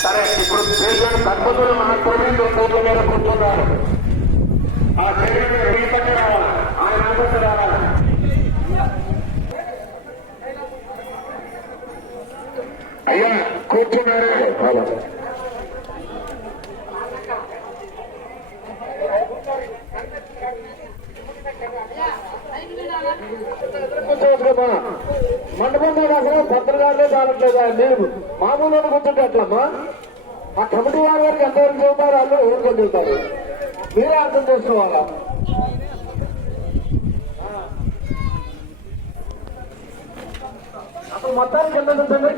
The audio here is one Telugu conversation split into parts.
సరే, ఇప్పుడు పేరు దంపతులు మాత్రమే పేర్ల మీద కూర్చున్నారు. ఆ పేరు మీద రీపట్టి రావాలి, ఆయన ఆపత్తి రావాలి. అయ్యా కూర్చున్నారు. మండపం మీద అసలు పత్రికారులే చాలట్లేదా? మీరు మామూలు కూర్చుంటే అట్లమ్మా. ఆ కమిటీ వారి గారికి ఎంతవరకు చెబుతారు, వాళ్ళు ఊరుకొని చెబుతారు. మీరే అర్థం చేసుకోవాలా. అప్పుడు మొత్తానికి ఎంత ఉంటుంది?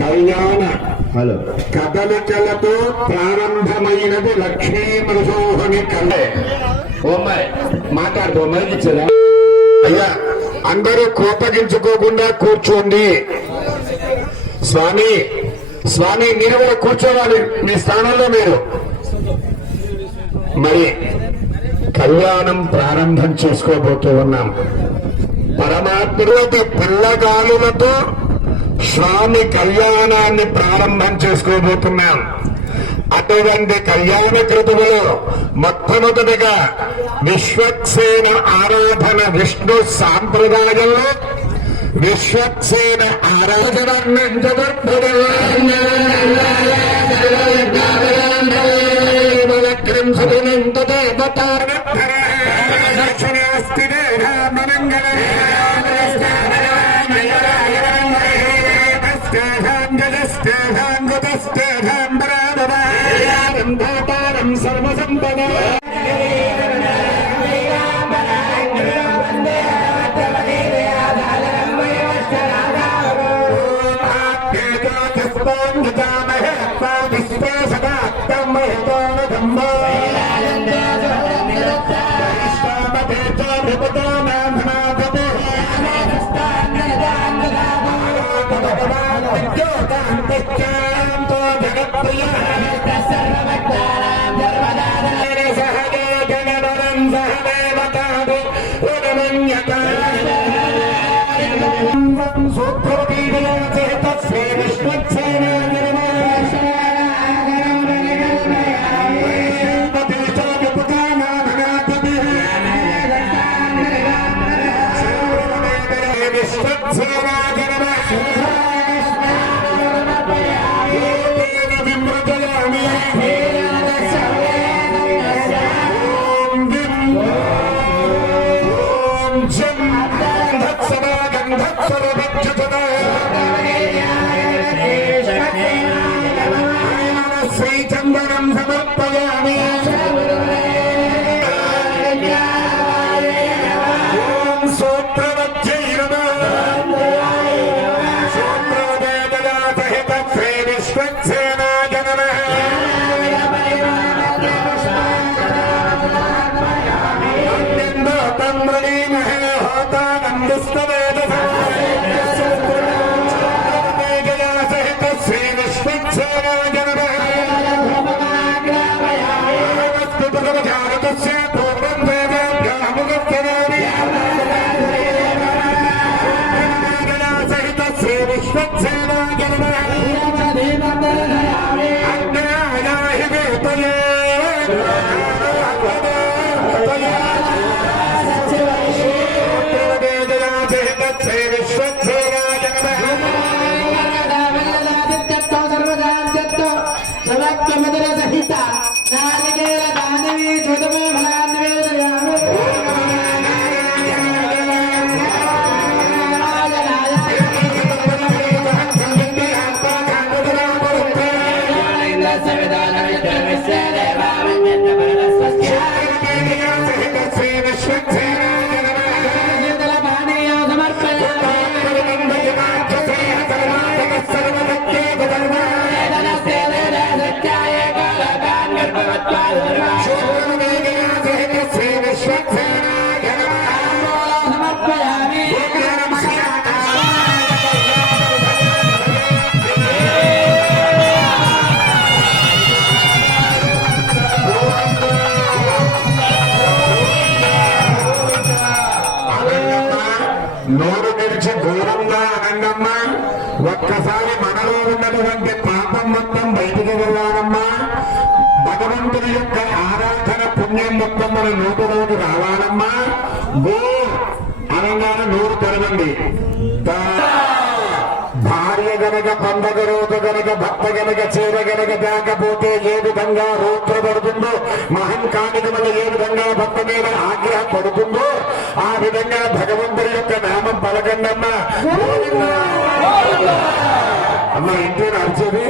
కళ్యాణ కదలికలతో ప్రారంభమైనది లక్ష్మీ నరసింహుని కళ. మాట్లాడుతూ మరిగించదా? అయ్యా అందరూ కోపగించుకోకుండా కూర్చోండి. స్వామి స్వామి మీరు కూడా కూర్చోవాలి మీ స్థానంలో. మీరు మరి కళ్యాణం ప్రారంభం చేసుకోబోతూ ఉన్నాం. పరమాత్ముడి పిల్లగాలులతో స్వామి కళ్యాణాన్ని ప్రారంభం చేసుకోబోతున్నాం. అటువంటి కళ్యాణ కృతువులో మొట్టమొదటిగా విశ్వక్సేన ఆరాధన విష్ణు సాంప్రదాయంలో విశ్వక్సేన ఆరాధన సర్వసంపద శ్రీచందనం సమర్పయామి. నోరు తెరిచి ఘోరంగా అనంగమ్మా. ఒక్కసారి మనలో ఉన్నటువంటి పాపం మొత్తం బయటికి వెళ్ళాలమ్మా. భగవంతుని యొక్క ఆరాధన పుణ్యం మొత్తం మన నోటులోకి రావాలమ్మా. గో అనగానే నోరు తెరవండి. భార్య గనక పండగ రోజు గనక భర్త గనక చీర గనక తేకపోతే ఏ విధంగా రోత్ర పడుతుందో, మహంకానికి వల్ల ఏ విధంగా భర్త మీద ఆగ్రహం పడుతుందో ఆ విధంగా భగవంతుడి యొక్క నామం పలకండమ్మా. అమ్మ ఇంటి నడిచేది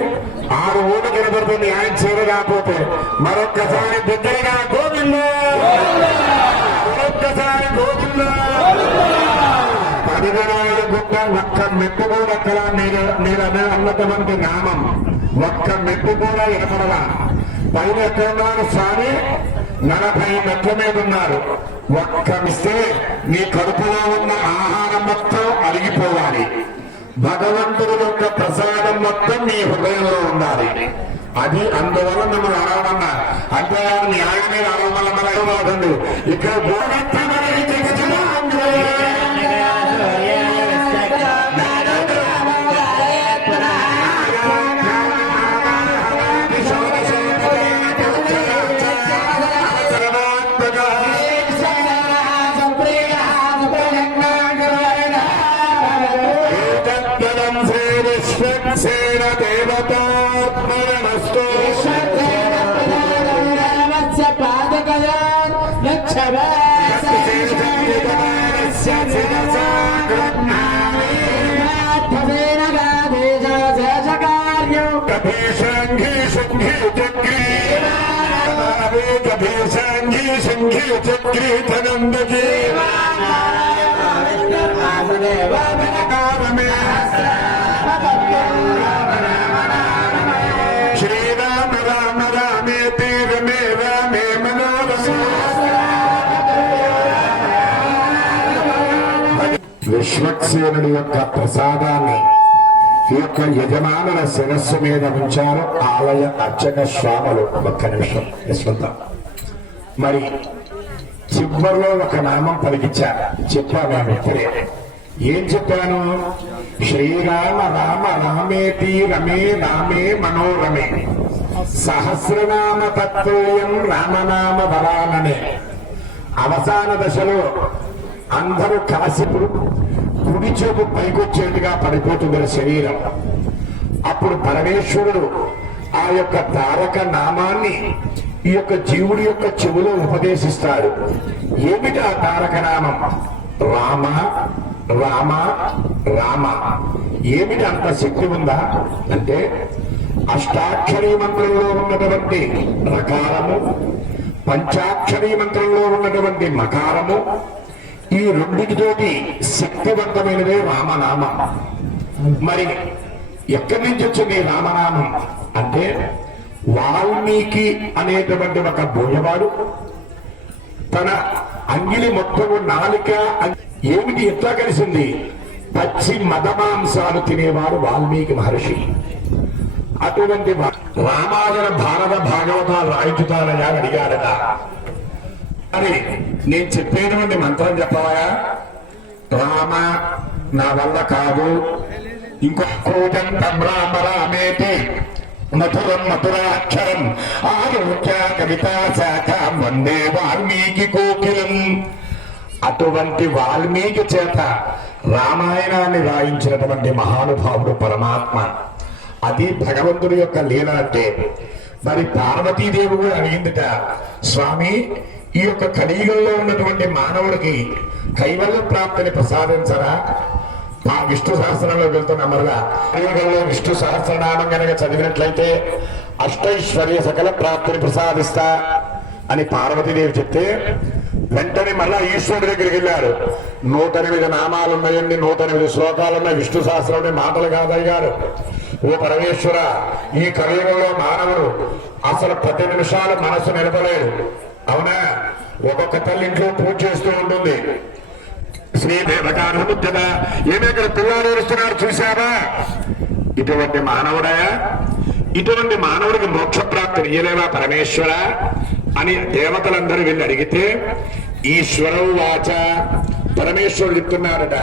6 ఊళ్ళు కనబడుతుంది. ఆయన చీర కాకపోతే మరొక్కసారి దగ్గరగా గోవిందా, మరొక్కసారి గోవిందా. 10 గుట్ట ఒక్క మెట్టు కూడా అక్కడ నేను అన్నటువంటి నామం ఒక్క మెట్టు కూడా ఎనపడగా. పైన ఎక్కడున్నారు స్వామి? 40 మెట్ల మీద ఉన్నారు. ఒక్క మిస్తే నీ కడుపులో ఉన్న ఆహారం మొత్తం అరిగిపోవాలి. భగవంతుడి యొక్క ప్రసాదం మొత్తం నీ హృదయంలో ఉండాలి. అది అందువల్ల మిమ్మల్ని అడగమన్నా. అంటే న్యాయం మీద అడగడం వల్ల మన ఏమవుతుంది? ఇక్కడ సేన దేవతాత్మనమస్తు కభీషంఘీ శంఘీ చక్రీ కభీషంఘీ శంఘీ చక్రీ ధనందీ శ్రీరామ రామ రామేతి రమే రామే మనోరమే. విశ్వక్సేనుడి యొక్క ప్రసాదాన్ని ఈ యొక్క యజమానుల శిరస్సు మీద ఉంచారు ఆలయ అర్చక స్వాములు. ఒక్క నిమిషం యశ్వంతం. మరి చివరిలో ఒక నామం పలికించారు. చెప్పాను ఇప్పుడే. ఏం చెప్పాను? శ్రీరామ రామ రామేతి రమే రామే మనోరమే సహస్రనామ తత్వం రామనామ వరాననే. అవసాన దశలో అందరూ కలిసి కుడి చూపు పైకొచ్చేట్టుగా పడిపోతుంది శరీరం. అప్పుడు పరమేశ్వరుడు ఆ యొక్క తారక నామాన్ని ఈ యొక్క జీవుడి యొక్క చెవులో ఉపదేశిస్తాడు. ఏమిటి ఆ తారక నామం? రామ రామ రామ. ఏమిటి అంత శక్తి ఉందా అంటే అష్టాక్షరీ మంత్రంలో ఉన్నటువంటి రకారము, పంచాక్షరీ మంత్రంలో ఉన్నటువంటి మకారము, ఈ రెండింటితోటి శక్తివంతమైనదే రామనామం. మరి ఎక్కడి నుంచి వచ్చింది రామనామం అంటే వాల్మీకి అనేటువంటి ఒక బోయవాడు తన అంగిలి మొత్తము నాలిక ఏమిటి ఎట్లా కలిసింది? పచ్చి మదమాంసాలు తినేవాడు వాల్మీకి మహర్షి. అటువంటి రామాయణ భారత భాగవతాలు రాయించుతానయా అడిగాడట. అని నేను చెప్పేటువంటి మంత్రం చెప్పవా? రామ నా వల్ల కాదు. ఇంకొకటం రామ రామేతి మధురం మధురాక్షరం ఆలోక్య కవితా శాఖ వందే వాల్మీకి కోకిలం. అటువంటి వాల్మీకి చేత రామాయణాన్ని రాయించినటువంటి మహానుభావుడు పరమాత్మ. అది భగవంతుడి యొక్క లీల అంటే. మరి పార్వతీదేవి కూడా అడిగిందిట, స్వామి ఈ యొక్క కలియుగంలో ఉన్నటువంటి మానవుడికి కైవల్య ప్రాప్తిని ప్రసాదించరా? ఆ విష్ణు సహస్రంలో వెళ్తున్న అమరుగా కలియుగంలో విష్ణు సహస్రనామం కనుక చదివినట్లయితే అష్టైశ్వర్య సకల ప్రాప్తిని ప్రసాదిస్తా అని పార్వతీదేవి చెప్తే వెంటనే మళ్ళా ఈశ్వరుడి దగ్గరికి వెళ్ళారు. 108 నామాలు ఉన్నాయండి, 108 శ్లోకాలు ఉన్నాయి, విష్ణు సహస్రంలోని మాటలు కాదయ్యారు. ఓ పరమేశ్వర, ఈ కలియుగంలో మానవుడు అసలు 10 నిమిషాలు మనసు నిలపలేడు. అవునా? ఒక్కొక్క తల్లి ఇంట్లో పూజ చేస్తూ ఉంటుంది. శ్రీదేవగారు ముద్దగా ఏమే ఇక్కడ పిల్లలు ఏడుస్తున్నారు చూశారా? ఇటువంటి మానవుడా, ఇటువంటి మానవుడికి మోక్ష ప్రాప్తి ఇయ్యలేవా పరమేశ్వర అని దేవతలందరూ వెళ్ళి అడిగితే ఈశ్వరౌ వాచ, పరమేశ్వరుడు చెప్తున్నారట,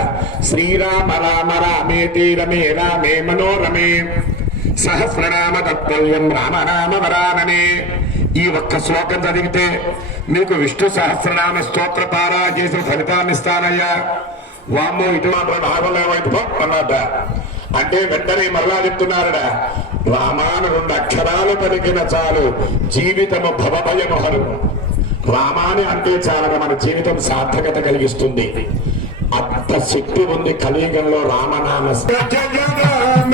శ్రీరామ రామ రామేతి రమే రామే మనోరమే సహస్రనామ తత్పల్యం రామనామ వరాననే. ఈ ఒక్క శ్లోకం చదివితే మీకు విష్ణు సహస్రనామ స్తోత్ర పారాయణ చేసిన ఫలితాన్ని ఇస్తానయ్యా. వామ్మో ఇటువంటి భాగంలో అన్నట. అంటే వెంటనే మరలా చెప్తున్నారట, రామాను 2 అక్షరాలు పలికిన చాలు జీవితము భవభయమహరు. రామాని అంటే చాలగా మన జీవితం సార్థకత కలిగిస్తుంది. అంత శక్తి ఉంది కలియుగంలో రామనామ. జయ రామ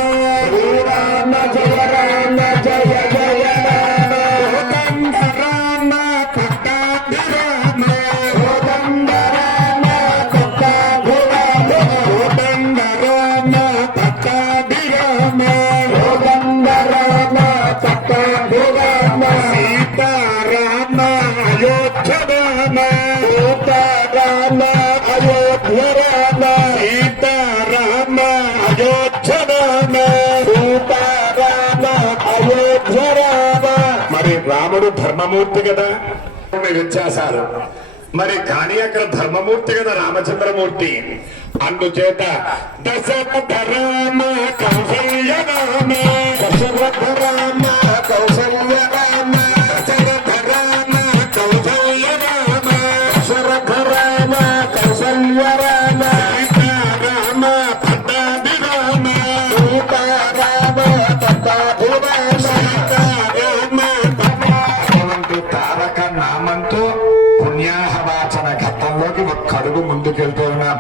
శ్రీరామ జయ రామ జయ జయ రామ కోదండ రామ పట్టాభిరామ కోదండ రామ పట్టాభిరామ కోదండ రామ పట్టాభిరామ కోదండ రామ పట్టాభిరామ సీతారామ అయోధ్య రామ సీతారామ అయోధ్య రామ సీతారామ అయోధ్య రామ సీతారామ అయోధ్య రామ. మరి రాముడు ధర్మమూర్తి కదా, వ్యత్యాసాలు మరి కానీ అక్కడ ధర్మమూర్తి కదా రామచంద్రమూర్తి. అందుచేత దశరథ రామ కౌసల్య రామ దశరథ రామ కౌసల్య రామ దశరథ రామ కౌసల్య రామ దశరథ రామ కౌసల్య రామ సీతారామ పట్టాభిరామ సీతారామ పట్టాభిరామ సీతారామ అటువంటి తారక నామంతో పుణ్యాహవాచన ఘట్టంలోకి ఒక్క అడుగు ముందుకెళ్తూ ఉన్నాం.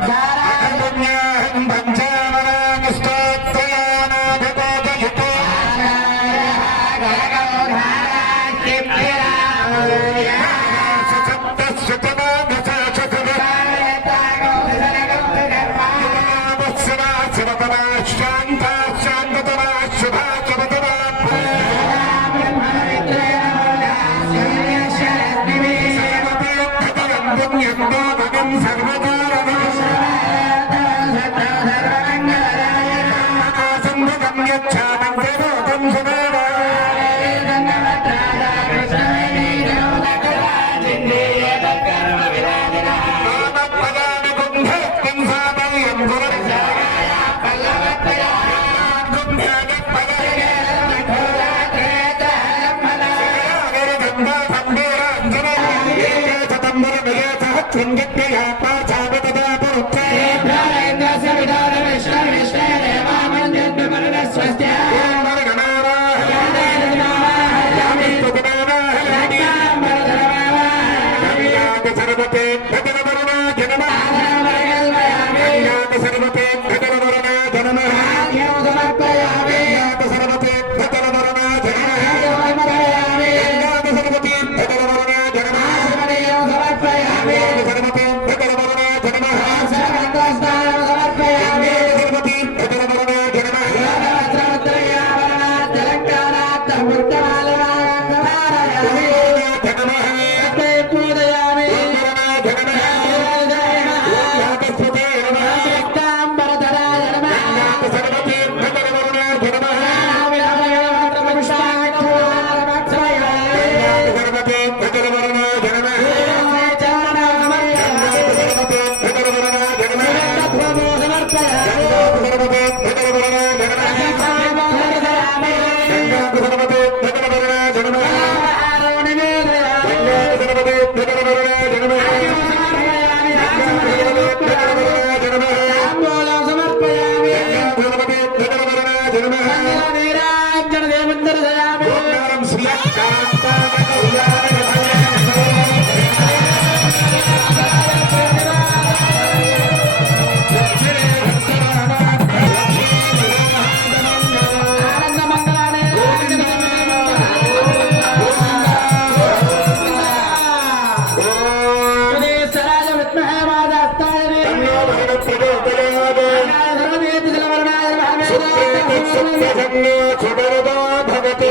సుప్రసన్నో సుభరదో భవతి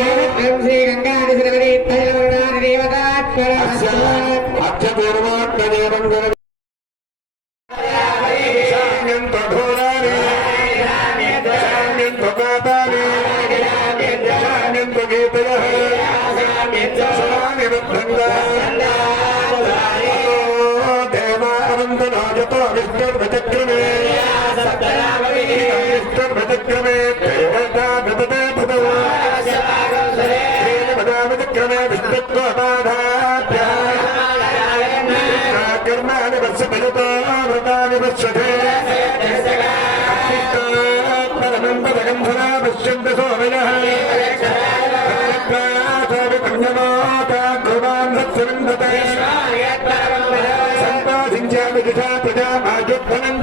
శ్రీ గంగాది శ్రీవరి తైలవర్ణాని దేవతాత్మరాస్య అత్యపూర్వాత్మదేవం గురు శామ్యంత ఘోరాని శామ్యంత పాపాని శామ్యంత గీతయః శామి బుద్ధంగా దేవానందనాయతో విష్ణుర్భచక్రమే విష్ణుర్భచక్రమే దేవతా భవతే భవో శ్రీమదావిచక్రమే విష్ణుత్వపాదాభ్య కర్మాణి వర్షభయతో వ్రతాని వర్షతే పరమం పదగంధనా పశ్యంత సోమయః సంపాదించామి దిశా ప్రజామాజోత్పన్నం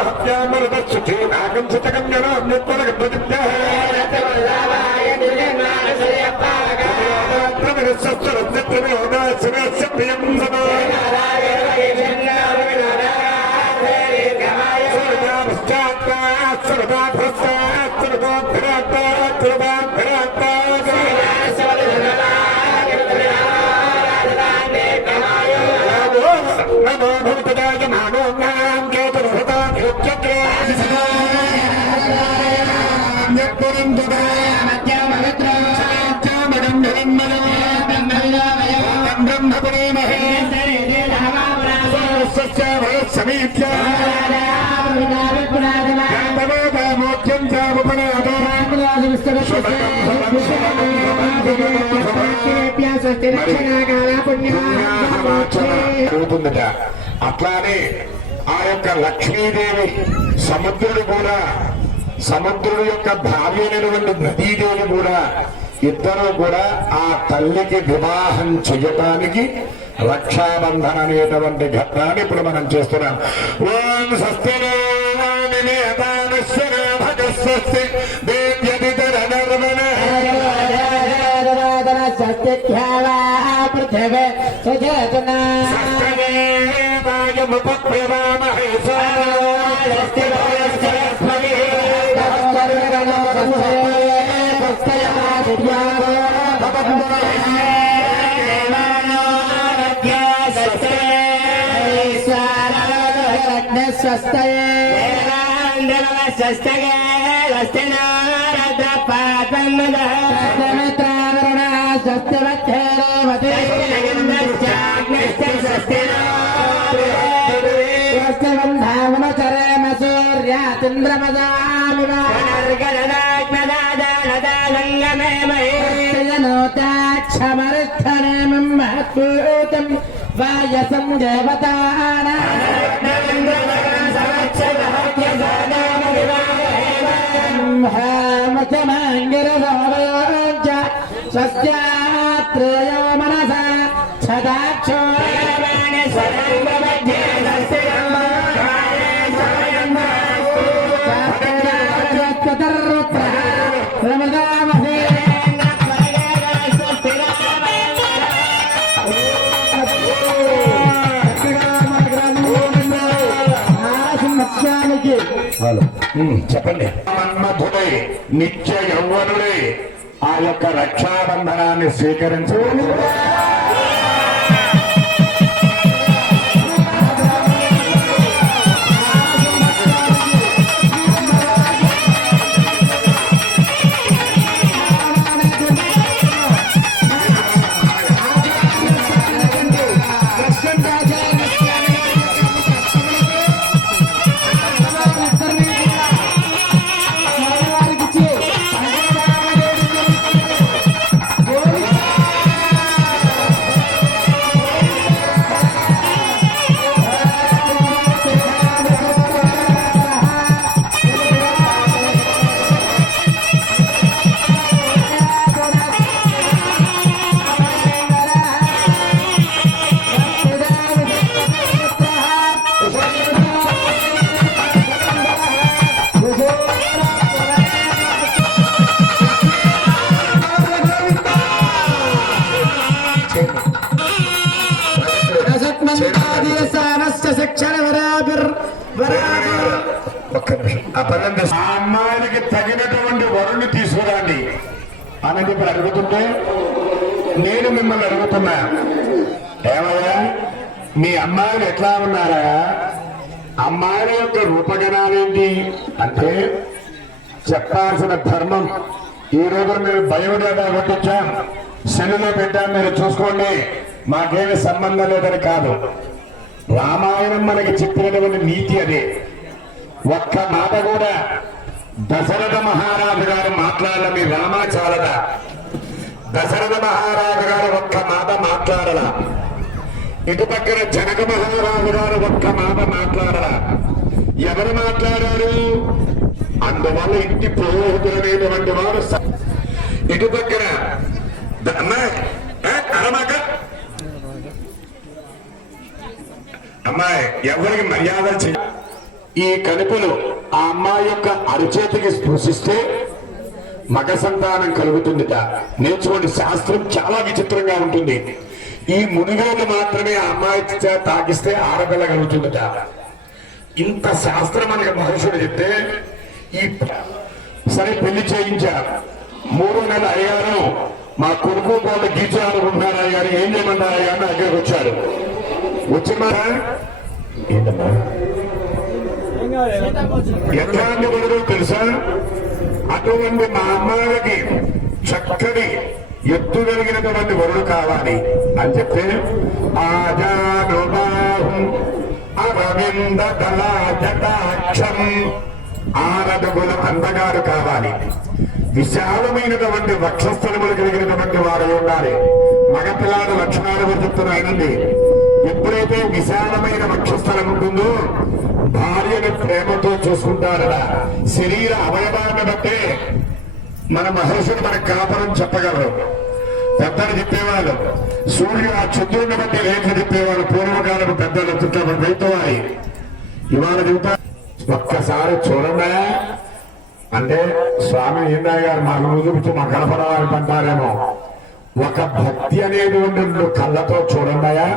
హత్యామృతశుచీనాగం శతకం జనోద్యత్పరగద్వతిభ్యస్య ప్రియం సదా నమో భూతదాయ మానో నాం కేతుర్హృతా సమీత్య జరుగుతుందట. అట్లానే ఆ యొక్క లక్ష్మీదేవి సముద్రుడు కూడా సముద్రుడు యొక్క భార్య అయినటువంటి నదీదేవి కూడా ఇద్దరు కూడా ఆ తల్లికి వివాహం చేయటానికి రక్షాబంధన అనేటువంటి ఘట్టాన్ని ఇప్పుడు మనం చేస్తున్నాం. ఓం స్వస్తిలో భగస్వస్తి దేవ్యదితర నర్మణ పృథివీ సుజాతనా క్షమర్థనమహూతం వాయసం దేవతానా స్వస్యాత్రేయో మనసా సదాక్షో చెప్పండి. మన్మధుడై నిత్య యౌవనుడై ఆ యొక్క రక్షాబంధనాన్ని స్వీకరించు. ఒక్క నిమిషం ఆ పనులు ఆ అమ్మాయికి తగినటువంటి వరుణ్ణి తీసుకురండి అని చెప్పి అడుగుతుంటే నేను మిమ్మల్ని అడుగుతున్నా, ఏమయ్యా మీ అమ్మాయిలు ఎట్లా ఉన్నారా? అమ్మాయిల యొక్క రూపగణాలేంటి అంటే చెప్పాల్సిన ధర్మం. ఈ రోజు మీరు బయోడేటా కొట్టించాం, సెల్లులో పెట్టాం, మీరు చూసుకోండి, మాకేమి సంబంధం లేదని కాదు. రామాయణం మనకి చెప్పినటువంటి నీతి అదే. ఒక్క మాట కూడా దశరథ మహారాజు గారు మాట్లాడాల, మీ రామా చాలదా? దశరథ మహారాజు గారు ఒక్క మాట మాట్లాడాల, ఇటు పక్కన జనక మహారాజు గారు ఒక్క మాట మాట్లాడాల. ఎవరు మాట్లాడారు? అందువల్ల ఇంటి పురోహితులైనటువంటి వారు ఇటు పక్కన అమ్మాయి ఎవరికి మర్యాద ఈ కనుపులు ఆ అమ్మాయి యొక్క అరచేతికి స్పృశిస్తే మగ సంతానం కలుగుతుందిట. నేర్చుకోండి, శాస్త్రం చాలా విచిత్రంగా ఉంటుంది. ఈ మునిగోలు మాత్రమే ఆ అమ్మాయి తాకిస్తే ఆడపిల్ల కలుగుతుందిట. ఇంత శాస్త్రం మనకి మహర్షుడు చెప్తే ఈ సరే పెళ్లి చేయించారు. 3 నెలలు అయ్యారు, మా కొడుకు వాళ్ళు గీచాలనుకుంటున్నారు అయ్యారు, ఏం చేయమన్నారు అయ్యా అని దగ్గరకు వచ్చారు. వచ్చి మారా ఏంటమ్మా ఎట్లాంటి వరకు తెలుసా? అటువంటి మా అమ్మాయికి చక్కటి ఎత్తు కలిగినటువంటి వరుడు కావాలి అని చెప్తే ఆజానుబాహుం అరవింద దళాజటాక్షం 6 అడుగుల అందగారు కావాలి. విశాలమైనటువంటి వక్షస్థలములు కలిగినటువంటి వారు ఉండాలి. మగపిల్లాడు లక్షణాలు చెప్తున్నాయనండి. ఎప్పుడైతే విశాలమైన వక్షస్థలం ఉంటుందో భార్యను ప్రేమతో చూసుకుంటారట. శరీర అవయవాన్ని బట్టే మన మహర్షులు మన కాపరం చెప్పగలరు. పెద్దలు చెప్పేవాళ్ళు సూర్యుడు ఆ చంద్రుడిని బట్టి రేట్లు చెప్పేవాళ్ళు. పూర్వకాలకు పెద్దలు రైతువారి ఇవాళ చెబుతా ఒక్కసారి చూడండి అంటే స్వామి ఏందయ్య గారు మాకు చూపించి మా కనపడాలని అంటారేమో. ఒక భక్తి అనేది ఉండి కళ్ళతో చూడండియా,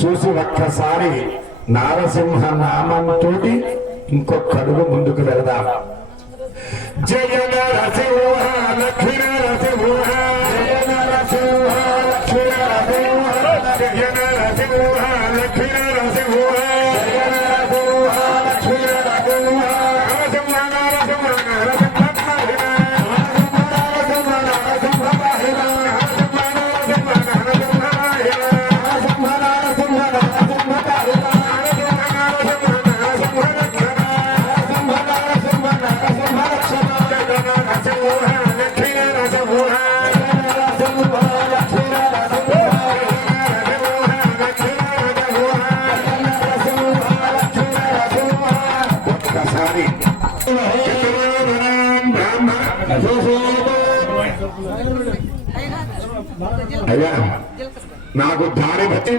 చూసి ఒక్కసారి నారసింహ నామంతో ఇంకొక అడుగు ముందుకు వెళదాం. జయ నరసింహ లక్ష్మీ నరసింహ, జయ నరసింహ లక్ష్మీ నరసింహ, జయ నరసింహ లక్ష్మీ నరసింహ, జయ నరసింహ లక్ష్మీ నరసింహ, నరసింహ నరసింహ నరసింహ మహిమ, నరసింహ నరసింహ మహిమ, నరసింహ నరసింహ నరసింహ మహిమ, నరసింహ నరసింహ నరసింహ మహిమ, అయ్యా నాకు దారి బట్టి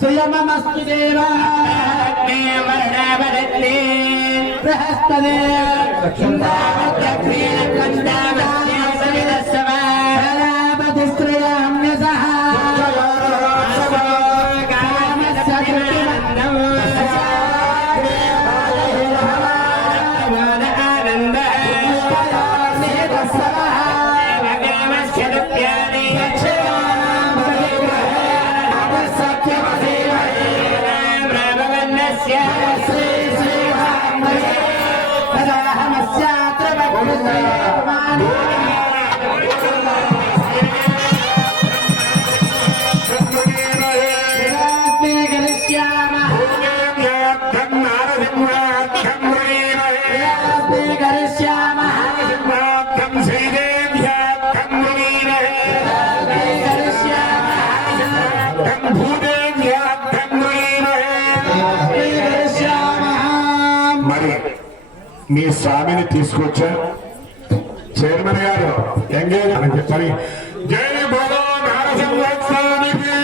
సుయమస్తు దేవా బృహస్పదే మరి మీ స్వామిని తీసుకొచ్చా చైర్మన్ గారు ఎంగేజ్ అని చెప్పని జై బోలో నరసింహ స్వామికి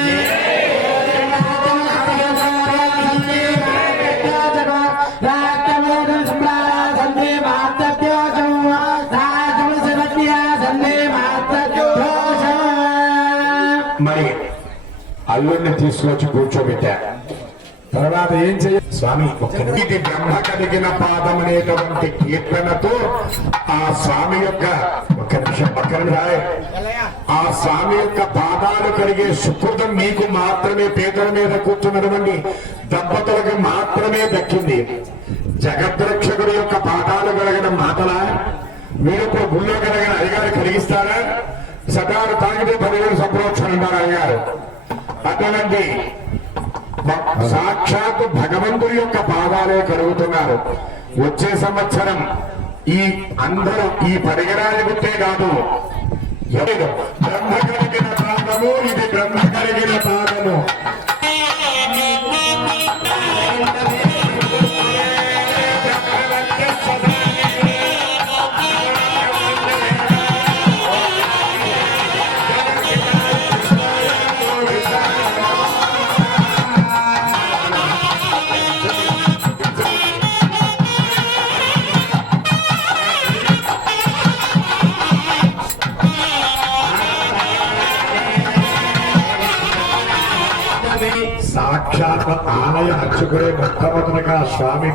అల్లుడిని తీసుకొచ్చి కూర్చోబెట్టా. తర్వాత ఏం చేయ స్వామి ఇది బ్రహ్మ కలిగిన పాదం అనేటువంటి కీర్తనతో ఆ స్వామి యొక్క ఒక్క నిమిషం పక్కన రాయ్. ఆ స్వామి యొక్క పాదాలు కలిగే సుకృతం మీకు మాత్రమే, పేదల మీద కూర్చున్నటువంటి దంపతులకు మాత్రమే దక్కింది. జగద్రక్షకుడు యొక్క పాదాలు కలిగిన మాటల మీరు ఇప్పుడు గుళ్ళో కలిగిన అయ్యగారు కలిగిస్తారా? సదారు తాగితే 10,000 సంప్రోక్షణ అంటారు అయ్యగారు. అటువంటి సాక్షాత్ భగవంతుడి యొక్క పాదాలే కలుగుతున్నారు. వచ్చే సంవత్సరం ఈ అందరూ ఈ పరిగరాలు గుర్తే కాదు, బ్రహ్మ కలిగిన పాదము, ఇది బ్రహ్మ కలిగిన పాదము. సాక్షాత్ ఆలయ అర్చకుడే మొట్టమొదటిగా స్వామి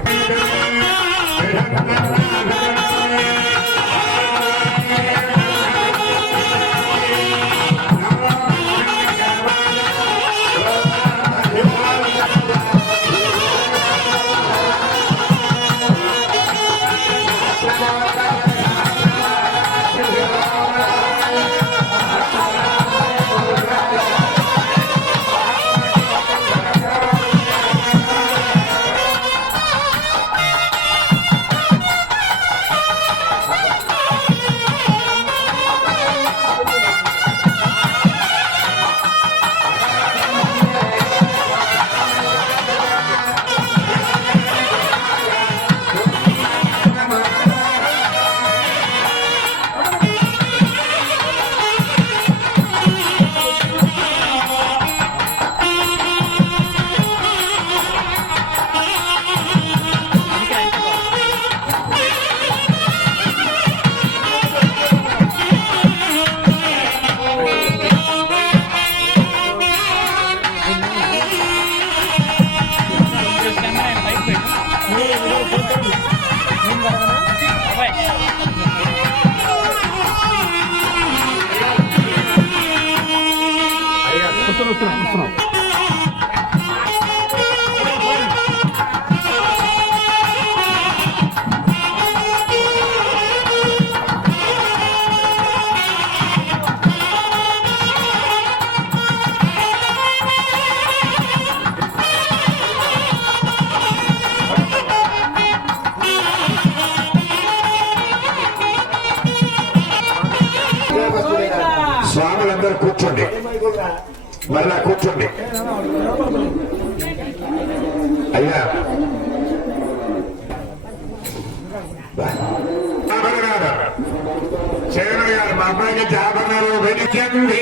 స్వాములందరూ కూర్చోండి, మళ్ళా కూర్చోండి. అయ్యా చైర్మన్ గారు మా అబ్బాయికి జాబన్నారు వెలిచండి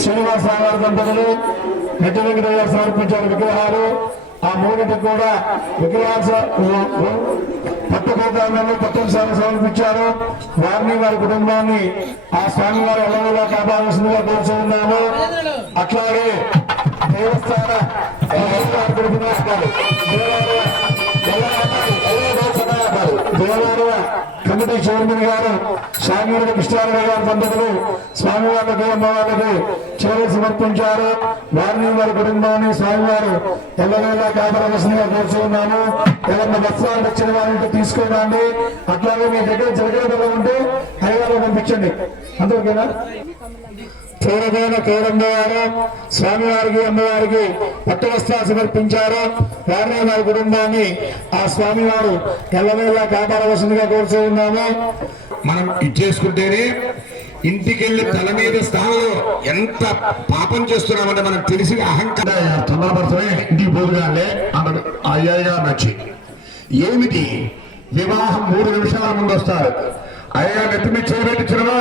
శ్రీనివాసరావు గారి దంపతులు మెట్ట వెంకటయ్య సమర్పించారు విగ్రహాలు. ఆ మూడింటి కూడా విగ్రహాలు పట్టుకోదాలను పట్టుసారి సమర్పించారు. వారిని వారి కుటుంబాన్ని ఆ స్వామి వారి ఎల్లవెల్లా కాపాడాల్సిందిగా కోరుతున్నాము. అట్లాగే దేవస్థాన దేవాలయ కమిటీ చైర్మన్ గారు స్వామివారి కృష్ణారాయణ గారి దంపతులు స్వామివారికి అమ్మవారికి చీరలు సమర్పించారు. వారిని వారి కుటుంబాన్ని స్వామివారు ఎల్లవేళ కాపాడవలసిందిగా కోరుతున్నాము. ఎవరిన వస్త్రాలు వచ్చిన వారిని తీసుకోనండి. అట్లాగే మీ దగ్గర జరగడం ఉంటే హైదరాబాద్ పంపించండి. అంతేనా? పూర్వమైన కేరళ స్వామివారికి అమ్మవారికి పట్టు వస్త్రాలు సమర్పించారు. వారిని వారి కుటుంబాన్ని ఆ స్వామివారు ఎల్లవేళ కాపాడవలసిందిగా కోరుతూ ఉన్నాము. మనం ఇచ్చేసుకుంటేనే ఇంటికెళ్ళి తల మీద స్థానంలో ఎంత పాపం చేస్తున్నామంటే మనకు తెలిసి అహంకారం తొందరపరచమే ఇంటికి పోదుగానే అన్నాడు అయ్యగా నచ్చి. ఏమిటి వివాహం 3 నిమిషాల ముందు వస్తారు. అయ్యా నెత్తిమి చేయబెట్టించినవా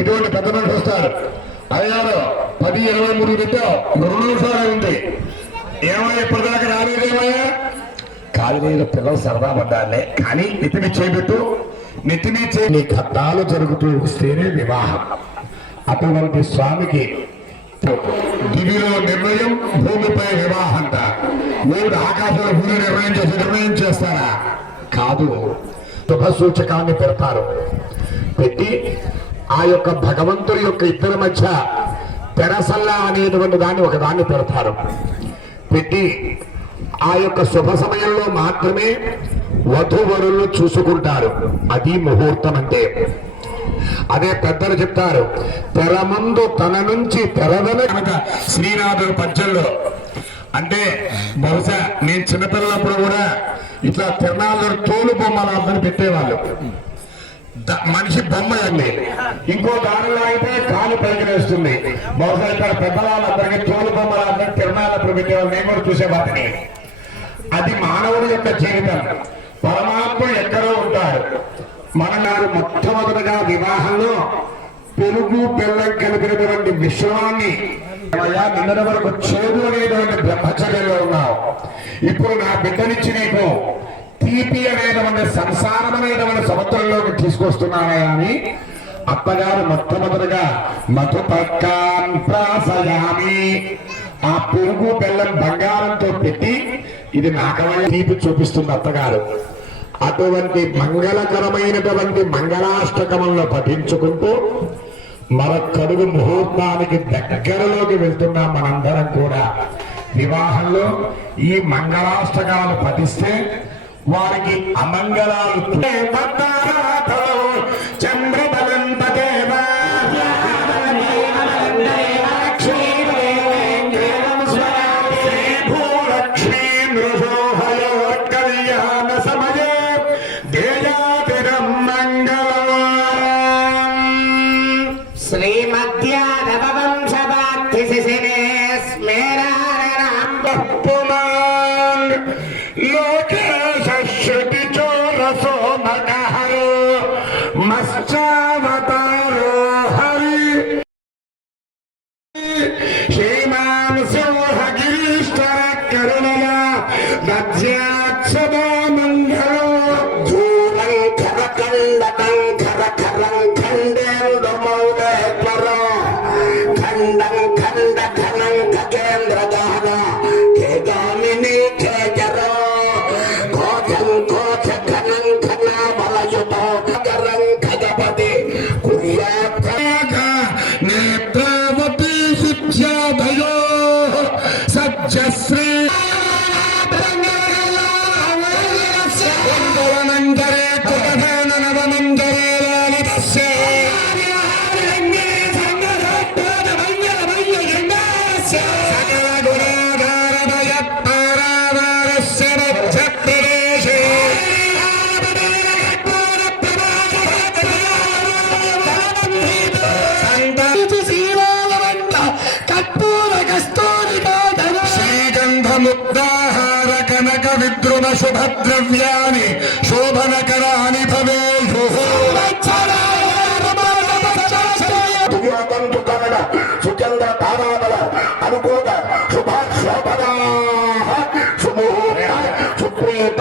ఇటువంటి పెద్ద మనిషి వస్తారు. అయ్యారు 10:23 పెట్టావు 2 నిమిషాలే ఉంది. ఏమయ్యా ఇప్పటిదాకా రాలేదేమయ్యా? కాలినీళ్ళ పిల్లలు సరదా పడ్డాలే కానీ నెత్తిమి చేయబెట్టు. నెత్తిమి చేయి కట్టాలు జరుగుతూ వస్తేనే వివాహం. అటువంటి స్వామికి దివిలో నిర్ణయం, భూమిపై వివాహంట. దేవుడు ఆకాశంలో భూమి నిర్ణయం చేస్తారా? కాదు. శుభ సూచకాన్ని పెడతారు. పెట్టి ఆ యొక్క భగవంతుడి యొక్క ఇద్దరి మధ్య తెరసల్లా అనేటువంటి దాన్ని ఒకదాన్ని పెడతారు. పెట్టి ఆ యొక్క శుభ సమయంలో మాత్రమే వధూవరులు చూసుకుంటారు. అది ముహూర్తం అంటే. అదే పెద్దలు చెప్తారు, తెర ముందు తన నుంచి తెరదన కనుక శ్రీనాథుడు పద్యంలో. అంటే బహుశా నేను చిన్నపిల్లలప్పుడు కూడా ఇట్లా తిరణాలు తోలు బొమ్మలు అందరూ పెట్టేవాళ్ళు. మనిషి బొమ్మ అండి. ఇంకో దానిలో అయితే కాలు పైకి వేస్తుంది. బహుశా ఇక్కడ పెద్దవాళ్ళందరికీ తోలు బొమ్మలు అందరూ తిరణాలప్పుడు పెట్టేవాళ్ళు. నేను కూడా చూసేవాటిని. అది మానవుడి యొక్క జీవితం. పరమాత్మ ఎక్కడో ఉంటాడు. మనగారు మొట్టమొదటిగా వివాహంలో పెరుగు బెల్లం కలిపినటువంటి మిశ్రమాన్ని నిన్నటి వరకు చేదు అనేటువంటి బ్రహ్మచర్యంలో ఉన్నావు. ఇప్పుడు నా బిడ్డనిచ్చి నీకు తీపి అనేటువంటి సంసారం అనేటువంటి సముద్రంలోకి తీసుకొస్తున్నావా అని అత్తగారు మొట్టమొదటిగా మధుపర్కాన్ ప్రాసయామి ఆ పెరుగు బెల్లం బంగారంతో పెట్టి ఇది నాకమైన తీపి చూపిస్తుంది అత్తగారు. అటువంటి మంగళకరమైనటువంటి మంగళాష్టకమంలో పఠించుకుంటూ మరొక్కడుగు ముహూర్తానికి దగ్గరలోకి వెళ్తున్నాం మనందరం కూడా. వివాహంలో ఈ మంగళాష్టకాలు పఠిస్తే వారికి అమంగళాలు ముక్తాహార కనక విద్రుమ శుభద్రవ్యాని శోభనకరాని భవేయుః. సుచంద్ర తారాబల అనుకూల శుభాశోభనా సుముహూర్త సుప్రీత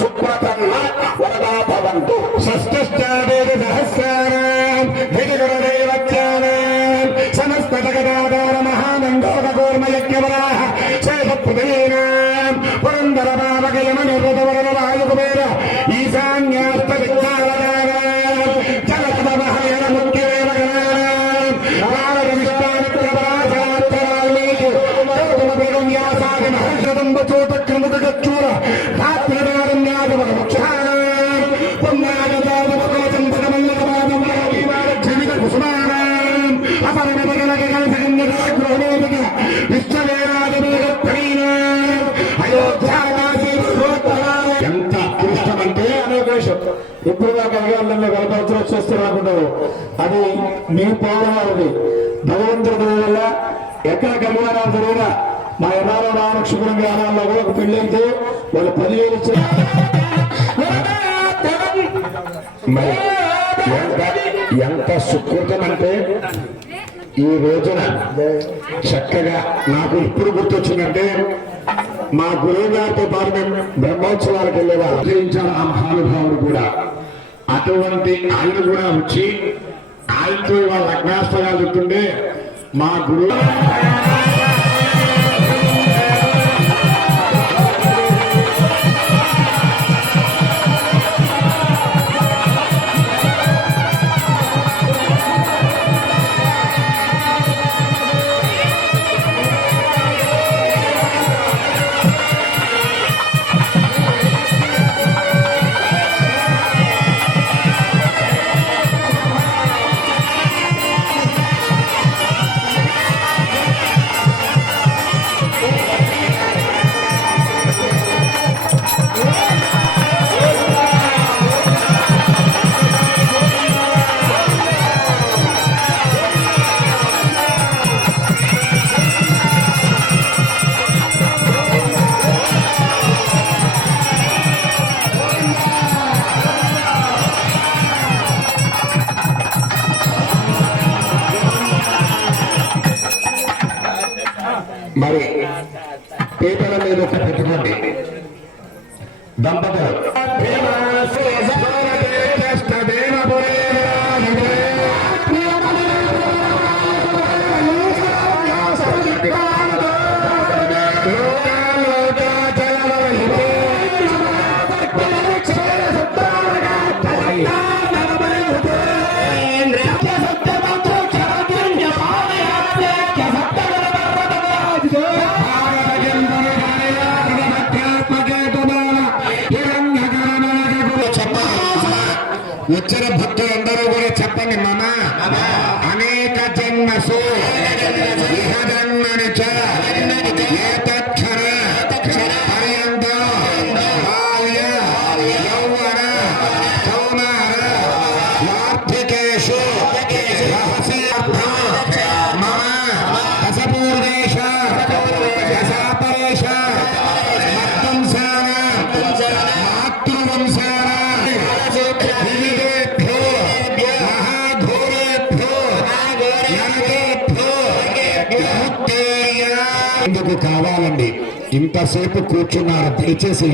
సుప్రసన్న వరదా భవంతు. షష్ఠశ్చావేద సహస్రానాం భిజగురదేవత్యానాం సమస్త జగదాధార మహానందోగోర్మయజ్ఞవరాః శేషప్రదేనాం పురందర పావకయమనిర్వృతవరణ వాయుకుబేర ఈశాన్యాస్త విజ్ఞానదానాం జగద్మహయన ముఖ్యదేవగణానాం నారద విశ్వామిత్రపరాశరాత్రవాల్మీకి గౌతమ వ్యాసాది మహర్షదంబ చోటక్రముక గచ్చూర రాత్రినారన్యాదవక్షానాం పుణ్యాగదాదవకోచం పదమల్లకపాదం జీవిత కుసుమానాం అపరిమితగణగణగణగణగృహణోపిక ఎంత అదృష్టం అంటే అనేక విషయం. ఎప్పుడు దాకా అధికారులలో గలపరచు వచ్చేస్తే రాకుండా అది మీ పౌరవారిది భగవంతుడి దయ వల్ల ఎక్కడ కళ్యాణాలు జరిగినా మా ఎర్రాల రామలక్ష్మణ గ్రామాల్లో కూడా ఒక పెళ్లి అయితే వాళ్ళు 10,000 ఇచ్చారు. మరి ఎంత సుకృతం అంటే ఈ రోజున చక్కగా నాకు ఇప్పుడు గుర్తొచ్చిందంటే మా గురువు గారితో పాటు మేము బ్రహ్మోత్సవాలకు వెళ్ళేవారు ఆశ్రయించారు ఆ మహానుభావుడు కూడా. అటువంటి ఆయన కూడా వచ్చి ఆయనతో వాళ్ళ లగ్నాస్తగాలు చెప్తుంటే మా గురువు మరి పీటల మీద ఒకటి పెట్టుకోండి దంపతులు వచ్చిన భక్తులందరూ కూడా చెప్పండి మమ అనేక జన్మసు ఇహ జన్మని చ ఏతక్షర పర్యంత బాల్య యౌవన కౌమార వార్ధికేషు రహస్యార్థ మమ దశపూర్వేష దశాపరేష మద్వంశాన మాతృవంశాన ఎందుకు కావాలండి ఇంతసేపు కూర్చున్నారు దయచేసి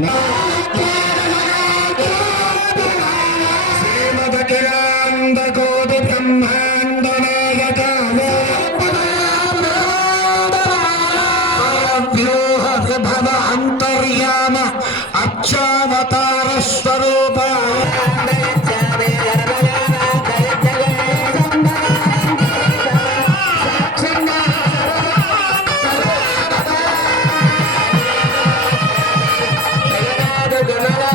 అంతర్యామ అక్షావతార స్వరూప Good night.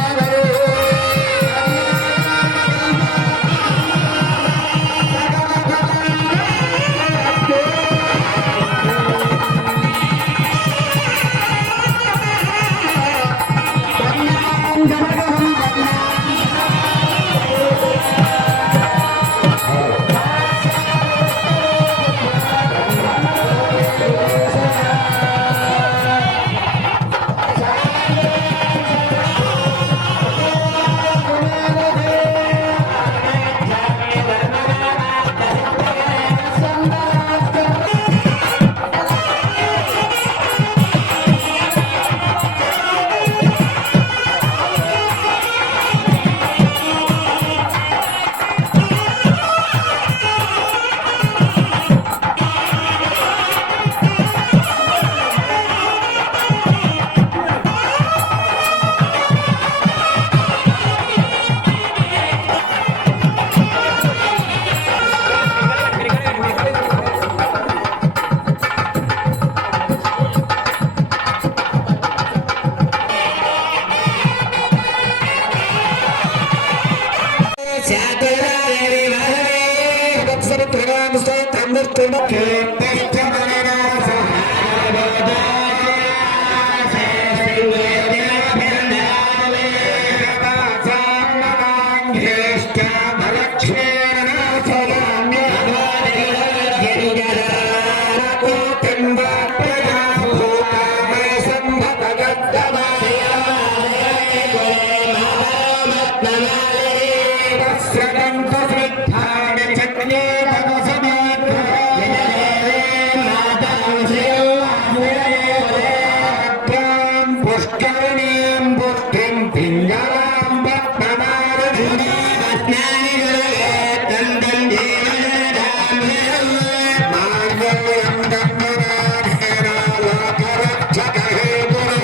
పుష్కరిణీం పుష్టిం పింగళాం పట్టణారణి మాంగళ్యం గంగనాథేన లోకరక్షకహేతురే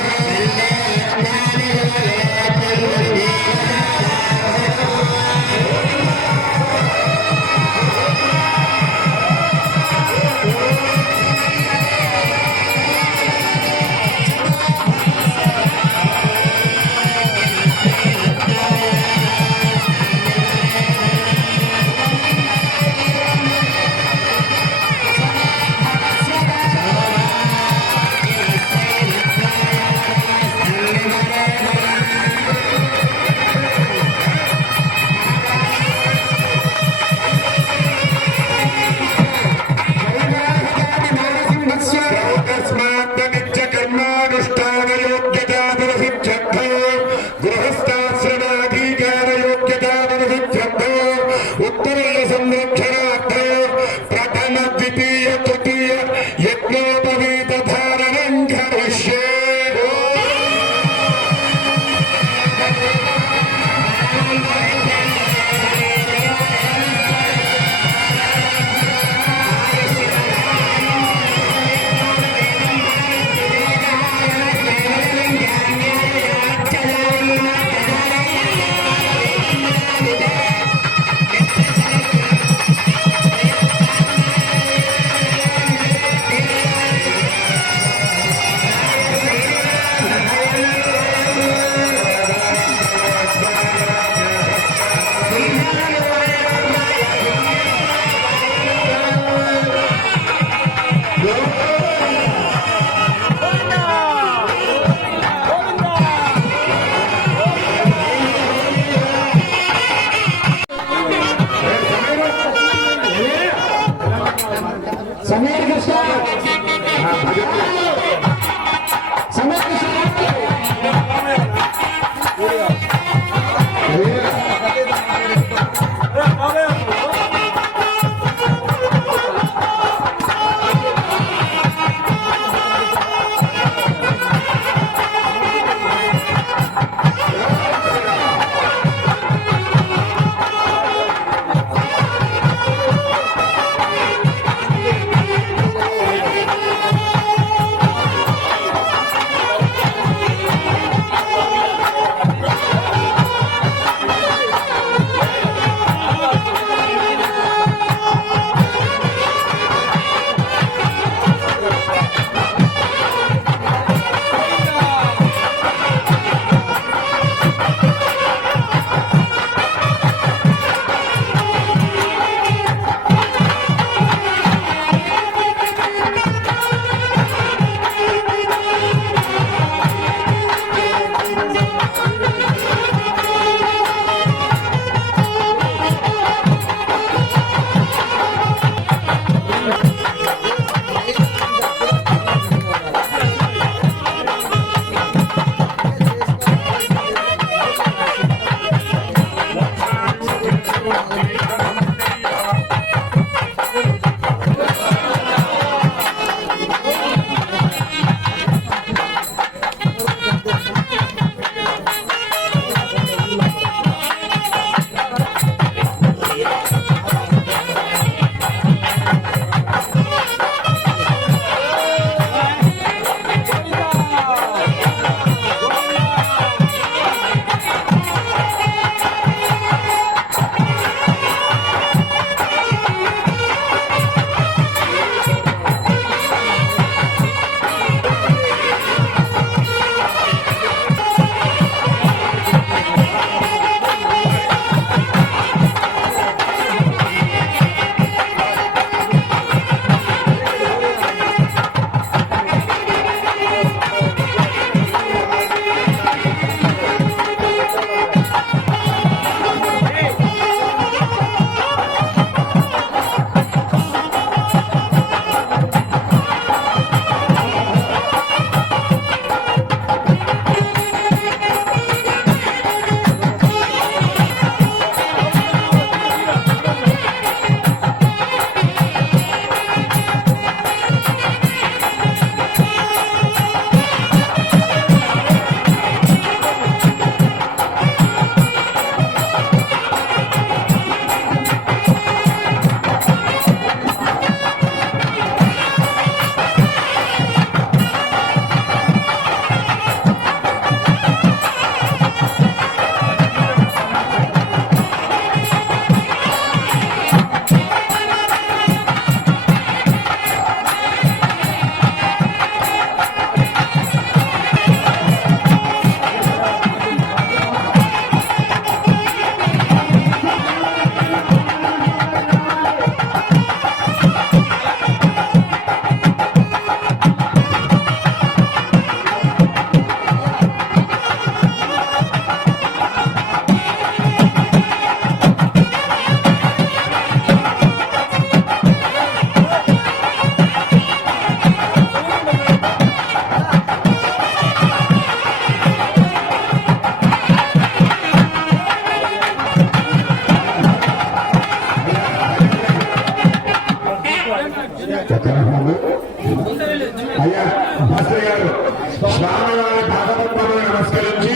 పురస్కరించి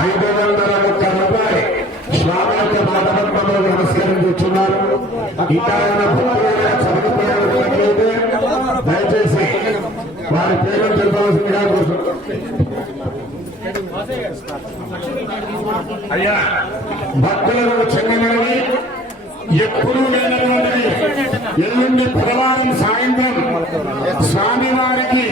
530 రూపాయలు స్వామి యొక్క మాటపత్రంలో నమస్కరించున్నారు. ఇంకా చదువుకున్నట్లయితే దయచేసి వారి పేరు తెలపవలసిందిగా అయ్యా భక్తులకు చెందినవి ఎప్పుడూ లేనటువంటిది ఎల్లుండి బుధవారం సాయంత్రం స్వామివారికి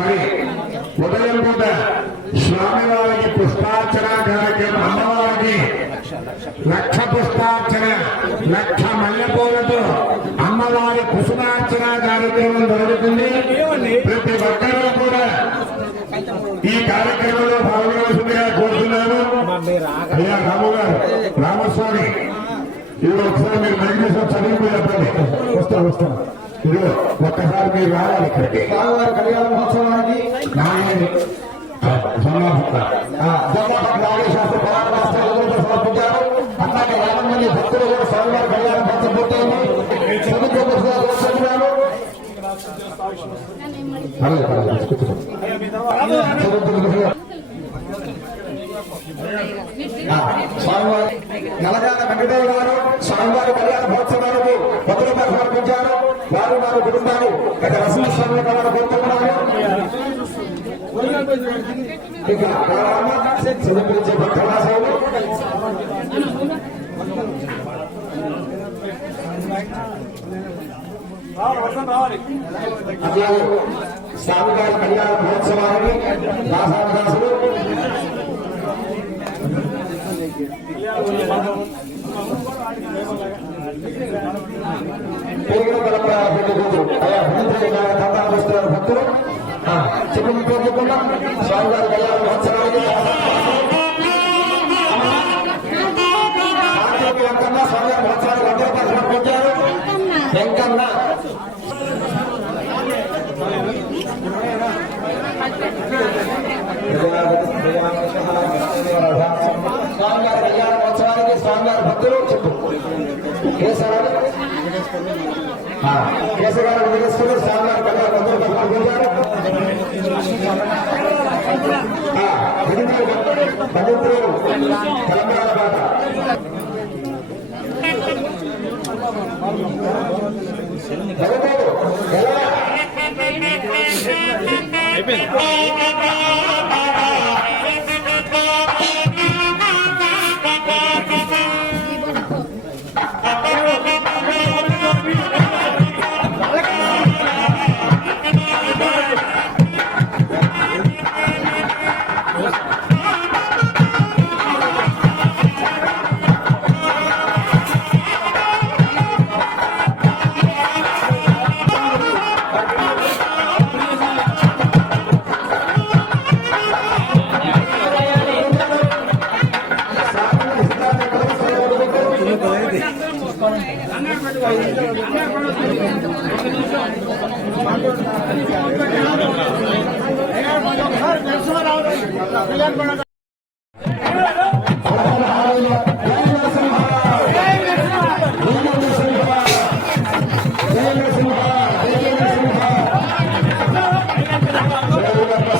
మరి ఉదయం పూట స్వామివారికి పుష్పార్చన కార్యక్రమం, అమ్మవారికి 1,00,000 పుష్పార్చన 1,00,000 మల్లెపూలతో అమ్మవారి కుసుమార్చన కార్యక్రమం జరుగుతుంది. ప్రతి ఒక్కరూ కూడా ఈ కార్యక్రమంలో పాల్గొనవలసిందిగా కోరుతున్నాను. అయ్యా రాము గారు, రామస్వామి, ఇది ఒకసారి మీరు మెగ్నీషియం చదివి చెప్పండి. వస్తాను ఇది ఒక్కసారి మీరు రావాలి ఇక్కడికి. స్వామివారి కళ్యాణ మహోత్సవానికి సమర్పించారు. అట్లాగే 50 మంది భక్తులు కూడా స్వామివారి కళ్యాణ మహోత్సవం పూర్తయింది. స్వామివారి నలగాల వెంకటేశ్వర గారు స్వామివారి కళ్యాణ మహోత్సవానికి భద్రత సమర్పించారు. వారు వారి కుటుంబాలు గత నరసింహస్వామి కళ్యాణ కోరుతున్నారు. సమర్పించే భక్తవాసాలు అట్లాగే స్వామివారి కళ్యాణ మహోత్సవానికి దాసాదాసులు పెరిగిన పరంపర భక్తులు చెప్పిన కోరుకుండా స్వామివారి కళ్యాణ మహోత్సవానికి వెంకన్న స్వామివారి మహోత్సవానికి అందరూ సమర్పించారు. వెంకన్న స్వామివారి కళ్యాణ మహోత్సవానికి స్వామివారి భక్తులు చెప్పు కేసగారు వెంకటేశ్వరుడు స్వామివారి కళ్యాణ అందరూ సమర్పించారు. పండితులు తెలంగాణ పాట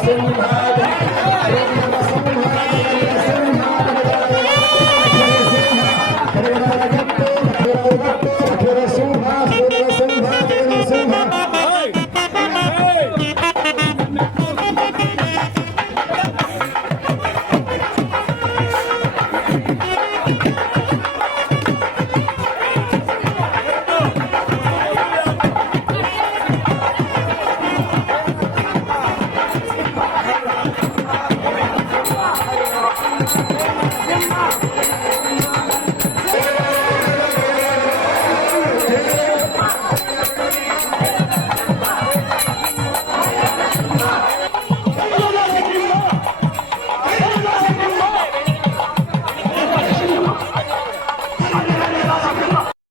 సింహ